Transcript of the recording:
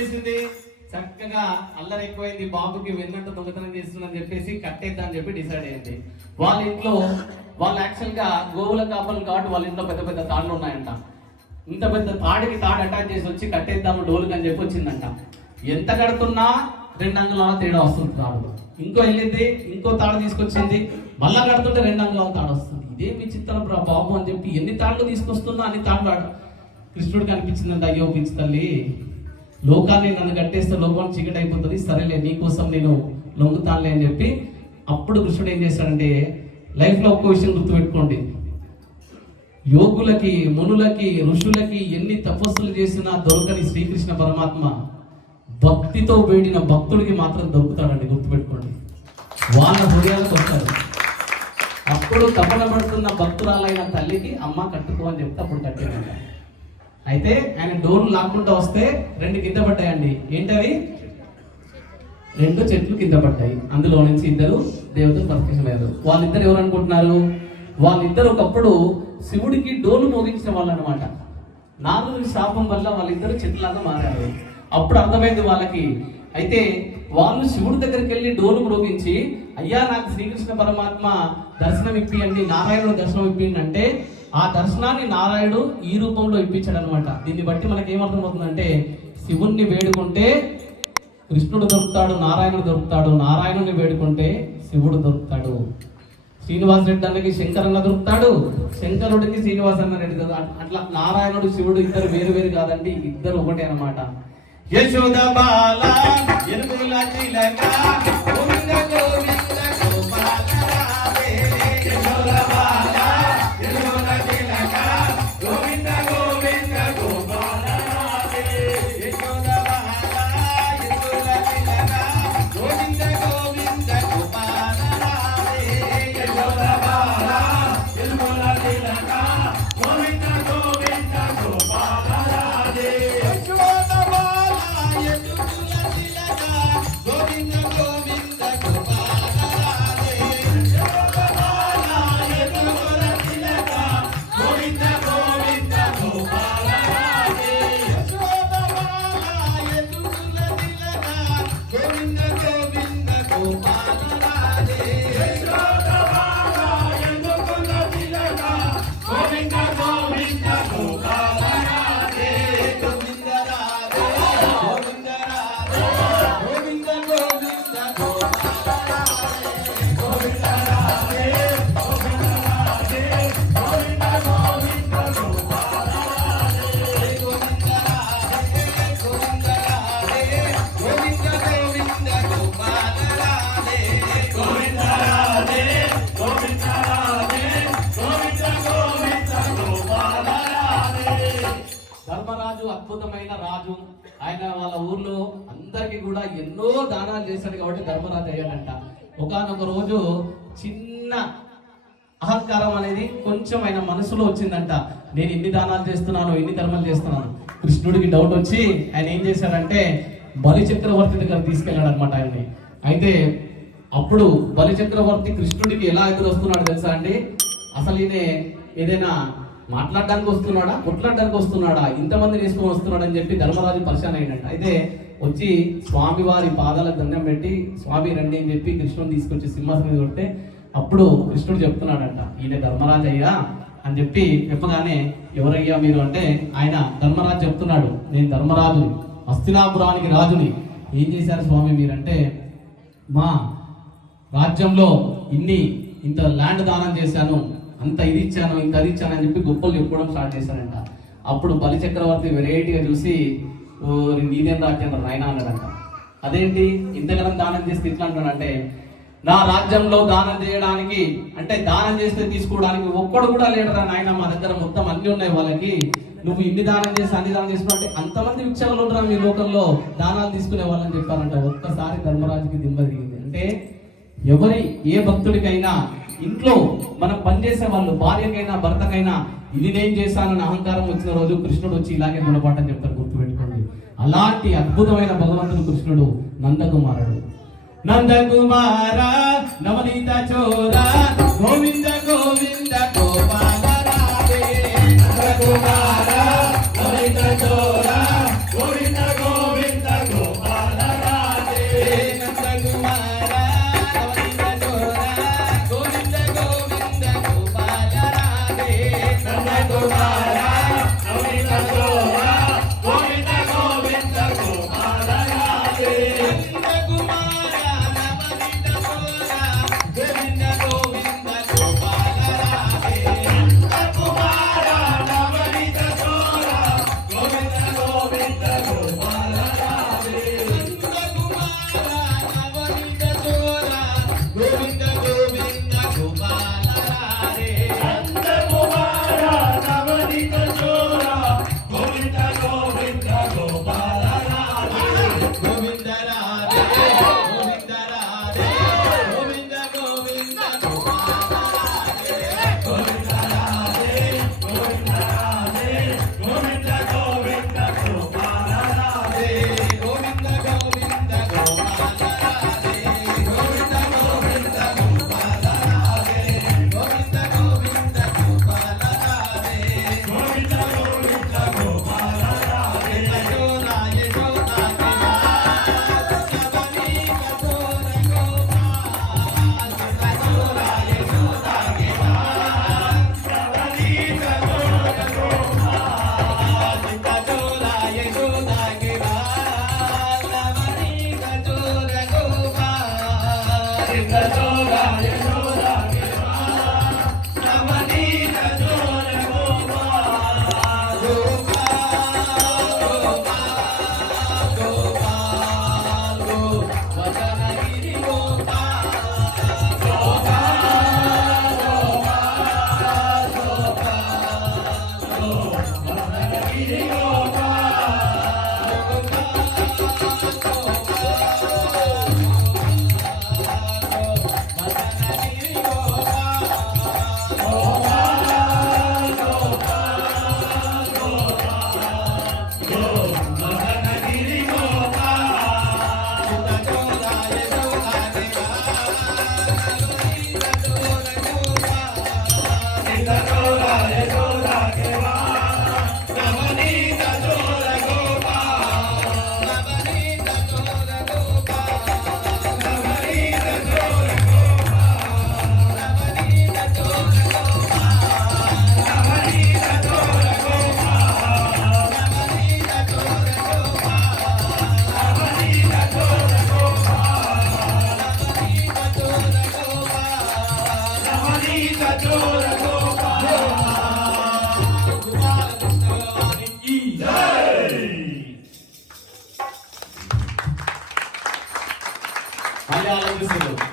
చేసింది, చక్కగా అల్లరి ఎక్కువైంది, బాబుకి వెన్నట్టు దొంగతనం చేస్తుందని చెప్పేసి కట్టేద్దా అని చెప్పి డిసైడ్ అయింది. వాళ్ళ ఇంట్లో వాళ్ళు యాక్చువల్ గా గోవుల కాపలు కాబట్టి వాళ్ళ ఇంట్లో పెద్ద పెద్ద తాళ్ళు ఉన్నాయంట. ఇంత పెద్ద తాడికి తాడు అటాచ్ చేసి వచ్చి కట్టేద్దాము డోలుకి అని చెప్పి వచ్చిందంట. ఎంత కడుతున్నా 2 అంగుళాల తేడా వస్తుంది తాడు. ఇంకో వెళ్ళింది, ఇంకో తాడు తీసుకొచ్చింది, మళ్ళా కడుతుంటే 2 అంగుళాల తాడు వస్తుంది. ఇదేం విచిత్రం బాబు అని చెప్పి ఎన్ని తాళ్ళు తీసుకొస్తున్నా అన్ని తాళ్ళు కృష్ణుడికి అనిపించిందంట, అయ్యో పిచ్చి తల్లి, లోకాన్ని నన్ను కట్టేస్తే లోకం చీకటి అయిపోతుంది, సరేలే నీకోసం నేను లొంగుతానులే అని చెప్పి అప్పుడు కృష్ణుడు ఏం చేశాడంటే, లైఫ్లో ఒక్క విషయం గుర్తుపెట్టుకోండి, యోగులకి మునులకి ఋషులకి ఎన్ని తపస్సులు చేసినా దొరకని శ్రీకృష్ణ పరమాత్మ భక్తితో వేడిన భక్తుడికి మాత్రం దొరుకుతాడండి, గుర్తుపెట్టుకోండి. వాళ్ళ హృదయాలకు వస్తాడు. అప్పుడు తపన పడుతున్న భక్తురాలైన తల్లికి అమ్మ కట్టుకో అని చెప్తే అప్పుడు కట్టేదంట. అయితే ఆయన డోర్లు లాక్కుంటూ వస్తే 2 కింద పడ్డాయండి. ఏంటవి? 2 చెట్లు కింద పడ్డాయి. అందులో నుంచి 2 దేవతలు ప్రత్యక్షమయ్యారు. వాళ్ళిద్దరు ఎవరు అనుకుంటున్నారు? వాళ్ళిద్దరు ఒకప్పుడు శివుడికి డోలు మోగించిన వాళ్ళు అనమాట. నారదుడి శాపం వల్ల వాళ్ళిద్దరు చెట్లులాగా మారారు. అప్పుడు అర్థమైంది వాళ్ళకి. అయితే వాళ్ళు శివుడి దగ్గరికి వెళ్ళి డోలు మ్రోగించి, అయ్యా నాకు శ్రీకృష్ణ పరమాత్మ దర్శనం ఇప్పియండి, నారాయణుడు దర్శనం ఇప్పిండి అంటే ఆ దర్శనాన్ని నారాయణుడు ఈ రూపంలో ఇప్పించాడు అనమాట. దీన్ని బట్టి మనకి ఏమర్థమవుతుందంటే, శివుణ్ణి వేడుకుంటే కృష్ణుడు దొరుకుతాడు, నారాయణుడు దొరుకుతాడు, నారాయణుని వేడుకుంటే శివుడు దొరుకుతాడు. శ్రీనివాస రెడ్డి అన్నకి శంకరన్న దొరుకుతాడు, శంకరుడికి శ్రీనివాసన్న రెడ్డి దొరుకుతాడు. అట్లా నారాయణుడు శివుడు ఇద్దరు వేరు వేరు కాదండి, ఇద్దరు ఒకటే అనమాట. యశోద బాల ఎరుపుల తిలక గోవింద గోవింద గోపాల రావే, యశోద బాల ఎరుపుల తిలక గోవింద గోవింద గోపాల రావే, యశోద బాల ఎరుపుల తిలక గోవింద గోవింద గోపాల రావే, యశోద బాల ఎరుపుల తిలక గోవింద గోవింద గోపాల రావే, యశోద గోవింద గోవింద గోపాల రాధే, యశోద తిలక గోవింద గోవింద గోపాల రాధే, యశోద తిలక గోవింద గోవింద గోపాల రాధే, యశోద తిలక గోవింద గోవింద గోపాల రాధే, గోవింద రాధే గోవింద ధర్మరాజు అద్భుతమైన రాజు. ఆయన వాళ్ళ ఊర్లో అందరికి కూడా ఎన్నో దానాలు చేశాడు కాబట్టి ధర్మరాజు అయ్యాడంట. ఒకానొక రోజు చిన్న అహంకారం అనేది కొంచెం ఆయన మనసులో వచ్చిందంట. నేను ఇన్ని దానాలు చేస్తున్నాను, ఇన్ని కర్మలు చేస్తున్నాను. కృష్ణుడికి డౌట్ వచ్చి ఆయన ఏం చేశాడంటే బలి చక్రవర్తి దగ్గర తీసుకెళ్ళాడు అనమాట ఆయన్ని. అయితే అప్పుడు బలి చక్రవర్తి కృష్ణుడికి ఎలా ఎదురొస్తున్నాడు తెలుసా అండి? అసలు ఈయన ఏదైనా మాట్లాడడానికి వస్తున్నాడా, కొట్లాడడానికి వస్తున్నాడా, ఇంతమందిని వేసుకొని వస్తున్నాడు అని చెప్పి ధర్మరాజు పరిశాన్ అయ్యాడంట. అయితే వచ్చి స్వామి వారి పాదాలకు దండం పెట్టి, స్వామి రండి అని చెప్పి కృష్ణుని తీసుకొచ్చి సింహాసనం మీద కొడితే అప్పుడు కృష్ణుడు చెప్తున్నాడంట, ఈయన ధర్మరాజు అయ్యా అని చెప్పి చెప్పగానే, ఎవరయ్యా మీరు అంటే ఆయన ధర్మరాజు చెప్తున్నాడు, నేను ధర్మరాజు, హస్తినాపురానికి రాజుని. ఏం చేశారు స్వామి మీరంటే, మా రాజ్యంలో ఇంత ల్యాండ్ దానం చేశాను, అంత ఇది ఇచ్చాను, ఇంత అది ఇచ్చాను అని చెప్పి గొప్పలు చెప్పుకోవడం స్టార్ట్ చేశారంట. అప్పుడు బలి చక్రవర్తి వెరైటీగా చూసి, నీదేం రాజ్యం నాయన అన్నాడంట. అదేంటి ఇంతకన్నా దానం చేస్తే ఇట్లా అంటాడంటే, నా రాజ్యంలో దానం చేయడానికి అంటే దానం చేస్తే తీసుకోవడానికి ఒక్కడు కూడా లేడరా నాయన, మా దగ్గర మొత్తం అన్ని ఉన్నాయి వాళ్ళకి, నువ్వు ఇన్ని దానం చేసి అన్ని దానం చేసుకున్నావు అంటే అంతమంది విక్షాలు ఉంటారా మీ లోకంలో దానాలు తీసుకునే వాళ్ళని చెప్పారంట. ఒక్కసారి ధర్మరాజుకి దిమ్మ దిగింది. అంటే ఏ భక్తుడికైనా ఇంట్లో మనం పనిచేసే వాళ్ళు, భార్యకైనా భర్తకైనా ఇది నేను చేశానని అహంకారం వచ్చిన రోజు కృష్ణుడు వచ్చి ఇలాగే గుణపాఠం చెప్తారు, గుర్తుపెట్టుకోండి. అలాంటి అద్భుతమైన భగవంతుడు కృష్ణుడు నందకుమారుడు. నందకుమార నవనీత చోర గోవింద గోవింద గోపాల రాధే, నందకుమార నవనీత చోర గోవింద గోవింద ఆశీస్సులు.